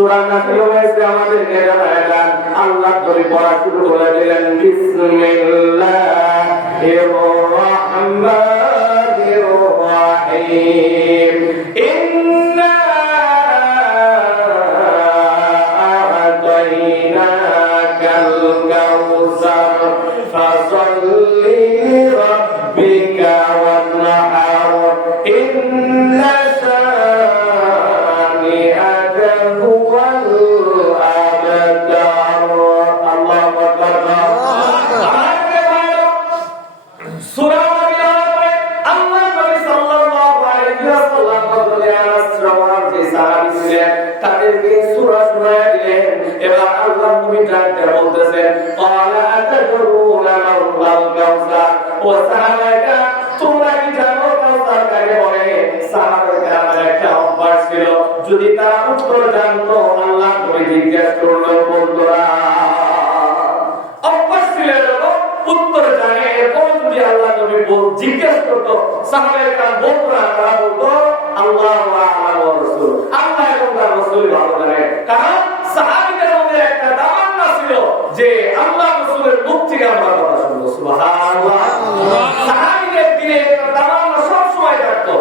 সূরা নাসিল হয়েছে আমাদের নেতা আল্লাহ করে পড়া শুরু করে দিলেন বিসমিল্লাহির রাহমানির রাহিম ইন্না আ'তাইনাকাল কাউসার ফাসাল্লি লিরাব্বিকা ওয়ানহার ইন্না শানি'াকা হুয়াল আবতার আল্লাহু আকবার সূরা আল্লাহ নবী সাল্লাল্লাহু আলাইহি ওয়াসাল্লাম বলেন আসরাওয়ার যে সাহাবী ছিলেন তাদেরকে সূরা শোনায় দিলেন এবার আল্লাহ নবী তাকে বলতেছেন ক্বালা আতাদরুনা মাল কাউসার ও সাহাবায়ে তোমরা কি জানো কাউসার কাকে বলে সাহাবায়ে আমার একটা অভ্যাস ছিল যদি তারা উত্তর জানতো আল্লাহ নবী জিজ্ঞাসা করলো বলতো না অভ্যাস ছিল উত্তর জানে এরপর যদি আল্লাহ নবী জিজ্ঞাসা করতো সাহাবায়ে কেরাম বলতো না তারা বলতো আল্লাহু আ'লাম ওয়া রাসূল আল্লাহ এবং তার রাসূল ভালো জানে কারণ সাহাবীদের মধ্যে একটা তামান্না ছিল যে আল্লাহ রাসূলের মুখ থেকে আমরা কথা শুনবো সুবহানাল্লাহ সাহাবীদের দিলে একটা তামান্না সব সময় থাকতো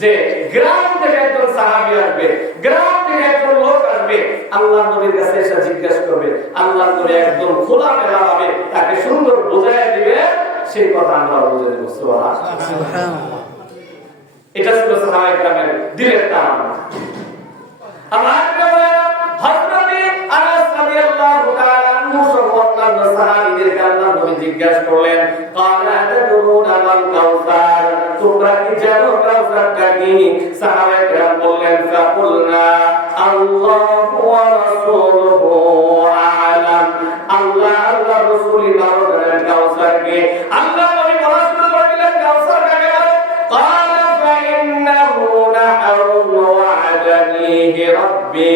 যে গ্রাম থেকে একজন সাহাবী আসবে গ্রাম থেকে একজন লোক আসবে আল্লাহ নবীর কাছে এসে জিজ্ঞাসা করবে আল্লাহ নবী একদম খোলামেলা ভাবে তাকে সুন্দর বোঝায় দিবে সেই কথা আমরা বুঝে দেব সুবহানাল্লাহ এটা ছিল সাহাবায়ে কেরামের দিলের তামান্না আমার হযরত আনাস রাদিয়াল্লাহু তাআলা আনহু সহ অন্যান্য সাহাবীদেরকে আল্লাহ নবী জিজ্ঞাসা করলেন ক্বালা তাদরুনা মাল কাউসার তোমরা কি জানো কাউসারটা কি সাহাবায়ে কেরাম বললেন ফাকুলনা আল্লাহু ওয়া রাসূলুহু আ'লাম আল্লাহ আল্লাহ রাসূলই ভালো জানেন কাউসারকে আল্লাহ নবী বলা শুরু করে দিলেন কাউসার কাকে বলে ক্বালা ফাইন্নাহু নাহরুন ওয়া'দানিহি রাব্বি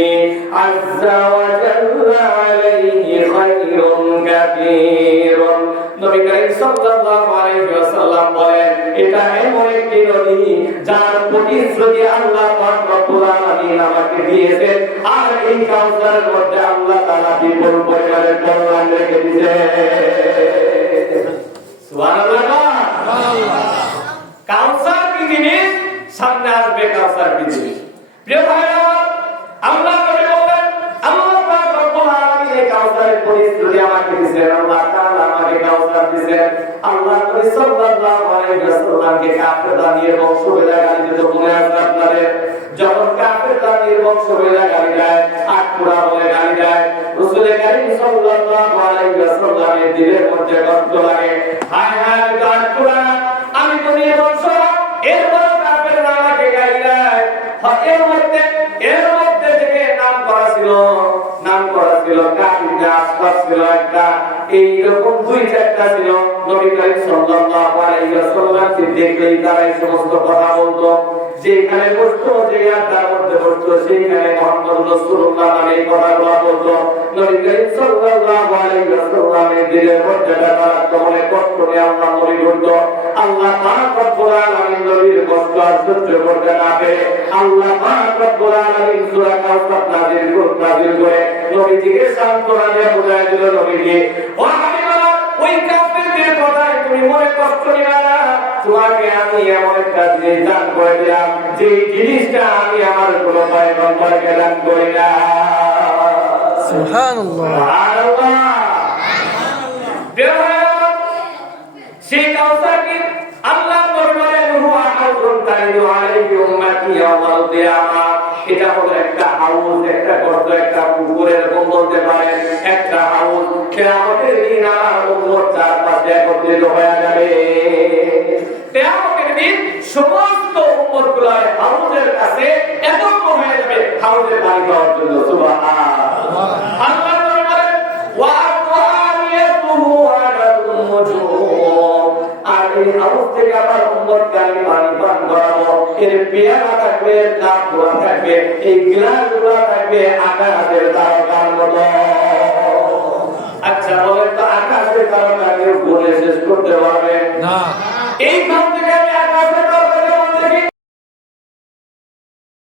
আযজা ওয়া জাল্লা আলাইহি খায়রুন কাবীরুন নবী করিম সাল্লাল্লাহু আলাইহি ওয়াসাল্লাম বলেন এটা এমন একটি নদী যার প্রতিশ্রুতি আল্লাহ পাক রব্বুল আলামিন আমাকে দিয়েছেন আর এই কাউসারের মধ্যে আল্লাহ তাআলা বিপুল পরিমাণে কল্যাণ রেখে দিয়েছেন সুবহানাল্লাহ কাউসার কি জিনিস সামনে আসবে কাউসার কি জিনিস প্রিয় ভাইরা আল্লাহ নবী বলেন আল্লাহ পাক রব্বুল আলামিন এই কাউসারের পরিশ্রুতি আমাকে দিয়েছেন আল্লাহ তাআলা আমাকে কাউসার দিয়েছেন আল্লাহ নবী সাল্লাল্লাহু আলাইহি ওয়াসাল্লামকে কাফেররা নিয়ে বংশবেদা গালি দিত মনে আছে আপনাদের যখন কাফেররা নিয়ে বংশবেদা গালি দেয় আটপুরা বলে গালি দেয় রাসূল করিম সাল্লাল্লাহু আলাইহি ওয়াসাল্লামের দিলের মধ্যে কষ্ট লাগে হায় হায় আটপুরা আমি তো নিয়ে বংশ এরপর কাফেররা আমাকে গালি দেয় এর মধ্যে থেকে নাম করা ছিল কাফিরদের আশপাশ ছিল একটা এইরকম দুই চারটা ছিল নবী করিম সাল্লাল্লাহু আলাইহি ওয়াসাল্লামকে দেখলেই তারা এই সমস্ত কথা বলতো যেখানে বসতো যে আড্ডার মধ্যে বসতো সেইখানে মুহাম্মদ রাসূলুল্লাহ নামে এই কথাগুলো বলতো নবী করিম সাল্লাল্লাহু আলাইহি ওয়াসাল্লামের দিলের মধ্যে তারা মনে কষ্ট নিয়ে আল্লাহ নবী বলতো আল্লাহ পাক রব্বুল আলামিন নবীর কষ্ট আর সহ্য করতে না পেরে আল্লাহ পাক রব্বুল আলামিন সূরা কাউসার নাযিল করে নবীজিকে সান্ত্বনা দিয়ে বুঝায় দিল নবীজি ও হাবিবাল্লাহ ওই কাফেরদের কথায় তুমি মনে কষ্ট নিবা না তোমাকে আমি এমন একটা জিনিস দান করে দিলাম যে জিনিসটা আমি আমার কোনো পয়গম্বরকে দান করি না সুবহানাল্লাহ সুবহানাল্লাহ সেই কাউসার কি আল্লাহ বলেন হুয়া হাউজুন তারিদু আলাইহি উম্মতি ইয়াউমাল কিয়ামা এটা হলো একটা হাউস একটা গর্ত একটা পুকুর এরকম বলতে পারেন একটা হাউস কিয়ামতের দিন আমার উম্মত চারপাশে একত্রিত হয়ে যাবে কিয়ামতের দিন সমস্ত উম্মতগুলো হাউসের কাছে একত্র হয়ে যাবে হাউসের পানি পাওয়ার জন্য সুবহানাল্লাহ আল্লাহ বলেন ওয়া আওয়ানিয়াতুহু আদাতুল মুজুম আর এই হাউস থেকে আমার উম্মতকে আমি পানি পান করাবো এর পেয়ালা থাকবে কাপ গুলা থাকবে এই গ্লাস গুলা থাকবে আকাশের তারকার মতো আচ্ছা বলেন তো আকাশের তারকা কেউ বলে শেষ করতে পারবে না এইখান থেকে